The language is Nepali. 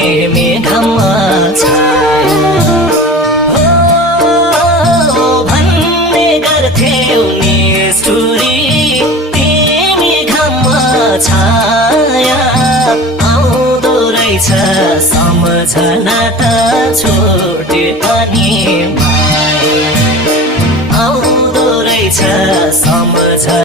तिमी घाममा छाया हो भन्ने गर्थ्यौ निष्ठुरी तिमी घाममा छाया आउँदो रहेछ सम्झना त छोटे अनि माया आउँदो रहेछ